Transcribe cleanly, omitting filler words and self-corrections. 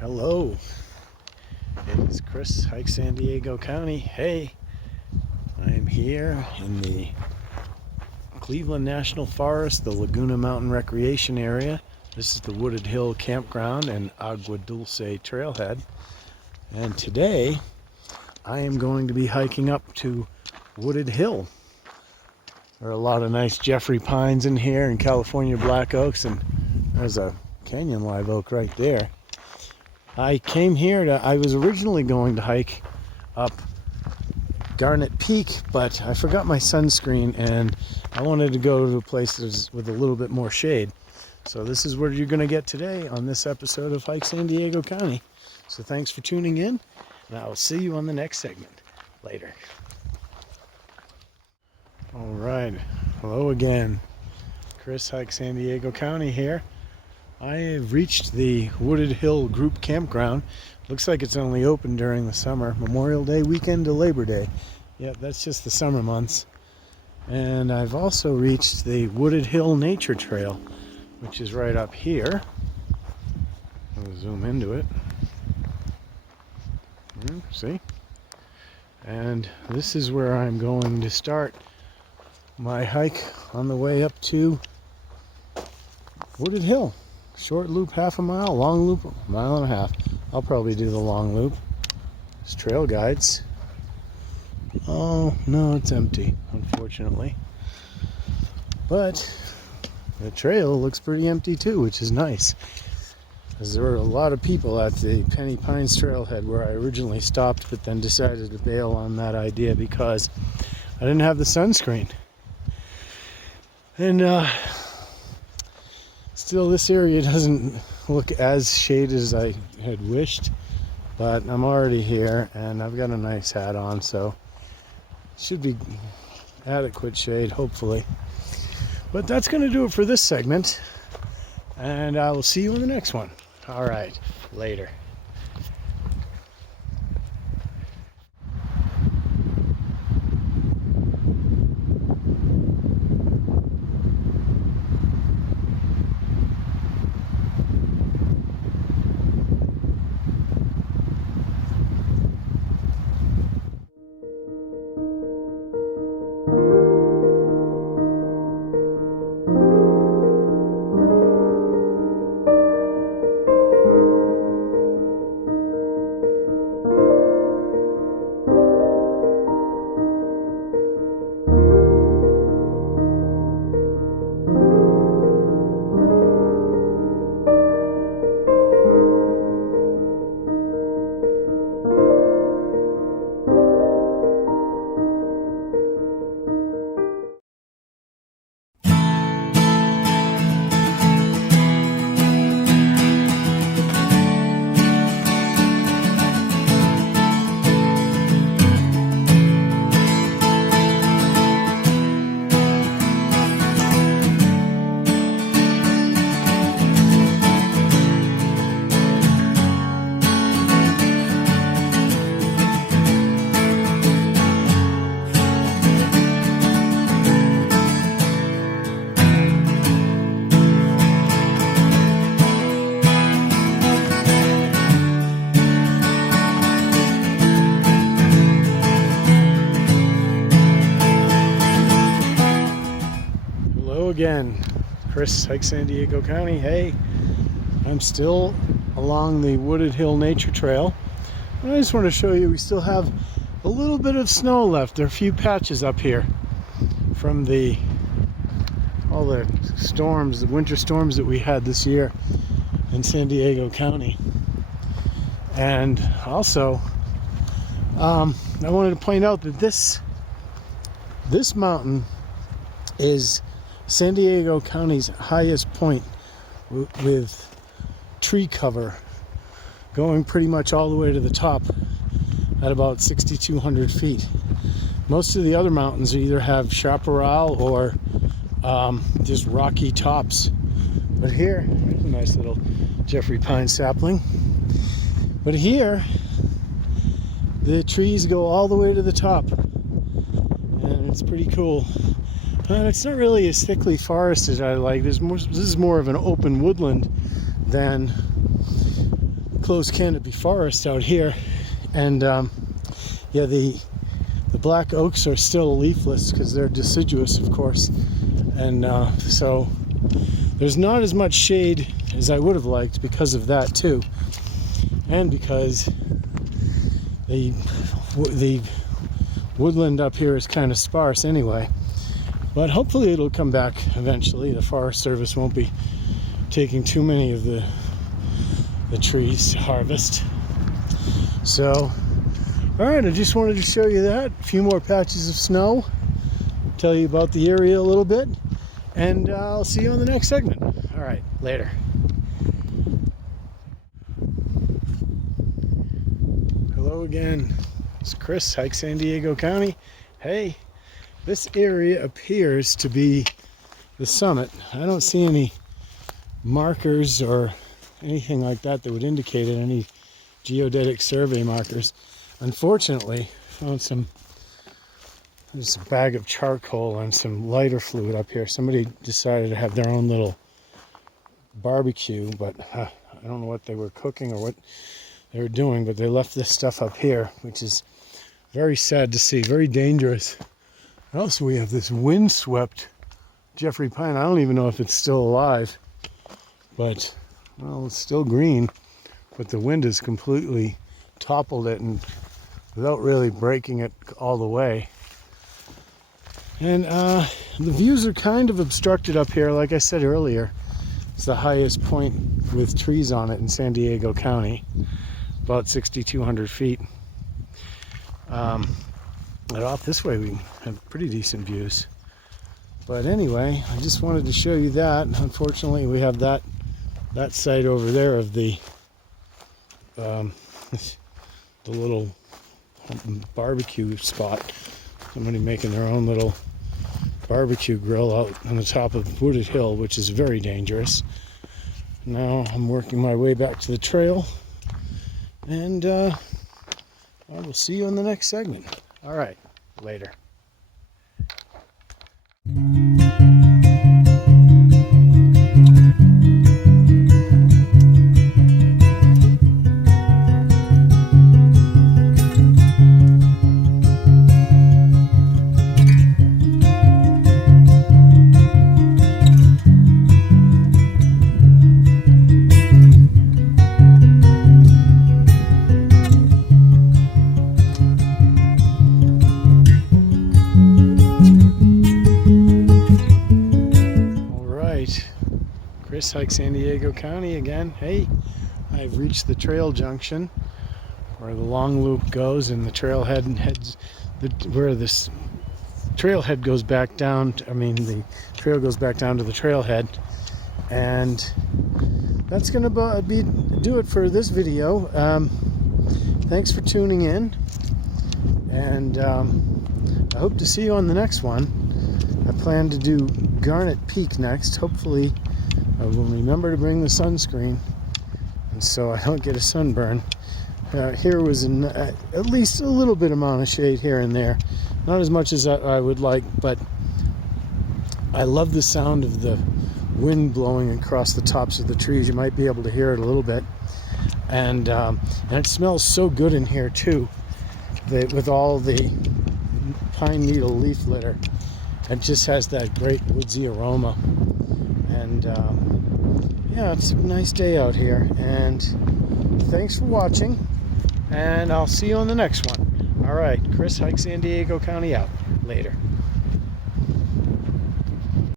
Hello, it is Chris, Hike San Diego County. Hey, I'm here in the Cleveland National Forest, the Laguna Mountain Recreation Area. This is the Wooded Hill Campground and Agua Dulce Trailhead. And today, I am going to be hiking up to Wooded Hill. There are a lot of nice Jeffrey pines in here and California black oaks, and there's a canyon live oak right there. I came here I was originally going to hike up Garnet Peak, but I forgot my sunscreen and I wanted to go to a place with a little bit more shade. So this is what you're going to get today on this episode of Hike San Diego County. So thanks for tuning in, and I will see you on the next segment later. All right, hello again. Chris, Hike San Diego County here. I have reached the Wooded Hill Group Campground. Looks like it's only open during the summer, Memorial Day weekend to Labor Day. Yep, that's just the summer months. And I've also reached the Wooded Hill Nature Trail, which is right up here. I'll zoom into it. See? And this is where I'm going to start my hike on the way up to Wooded Hill. Short loop, half a mile. Long loop, a mile and a half. I'll probably do the long loop. There's trail guides. Oh, no, it's empty, unfortunately. But the trail looks pretty empty too, which is nice. Because there were a lot of people at the Penny Pines Trailhead where I originally stopped, but then decided to bail on that idea because I didn't have the sunscreen. And still, this area doesn't look as shaded as I had wished, but I'm already here and I've got a nice hat on, so it should be adequate shade, hopefully. But that's going to do it for this segment, and I will see you in the next one. All right, later. Again, Chris, Hike San Diego County. Hey, I'm still along the Wooded Hill Nature Trail. And I just want to show you, we still have a little bit of snow left. There are a few patches up here from all the storms, the winter storms that we had this year in San Diego County. And also, I wanted to point out that this mountain is San Diego County's highest point with tree cover going pretty much all the way to the top at about 6,200 feet. Most of the other mountains either have chaparral or just rocky tops. But here, there's a nice little Jeffrey pine sapling. But here, the trees go all the way to the top. And it's pretty cool. It's not really as thickly forested as I like. This is more of an open woodland than close canopy forest out here, and yeah, the black oaks are still leafless because they're deciduous, of course, and so there's not as much shade as I would have liked because of that too, and because the woodland up here is kind of sparse anyway. But hopefully it'll come back eventually. The Forest Service won't be taking too many of the trees to harvest. So, alright, I just wanted to show you that. A few more patches of snow. Tell you about the area a little bit. And I'll see you on the next segment. Alright, later. Hello again. It's Chris, Hike San Diego County. Hey, this area appears to be the summit. I don't see any markers or anything like that that would indicate it, any geodetic survey markers. Unfortunately, found there's a bag of charcoal and some lighter fluid up here. Somebody decided to have their own little barbecue, but I don't know what they were cooking or what they were doing, but they left this stuff up here, which is very sad to see, very dangerous. And also we have this windswept Jeffrey pine. I don't even know if it's still alive, but well, it's still green, but the wind has completely toppled it and without really breaking it all the way. And the views are kind of obstructed up here. Like I said earlier, it's the highest point with trees on it in San Diego County, about 6,200 feet. And off this way we have pretty decent views. But anyway, I just wanted to show you that. Unfortunately, we have that site over there of the little barbecue spot. Somebody making their own little barbecue grill out on the top of Wooded Hill, which is very dangerous. Now I'm working my way back to the trail, and I will see you in the next segment. All right, later. Chris, Hike San Diego County again. Hey, I've reached the trail junction where the long loop goes, and the trailhead heads where this trailhead goes back down. The trail goes back down to the trailhead, and that's gonna do it for this video. Thanks for tuning in, and I hope to see you on the next one. I plan to do Garnet Peak next. Hopefully I will remember to bring the sunscreen, and so I don't get a sunburn. Here was at least a little bit amount of shade here and there. Not as much as I would like, but I love the sound of the wind blowing across the tops of the trees. You might be able to hear it a little bit. And it smells so good in here too, with all the pine needle leaf litter. It just has that great woodsy aroma. And yeah, it's a nice day out here, and thanks for watching, and I'll see you on the next one. All right, Chris, Hike San Diego County out. Later.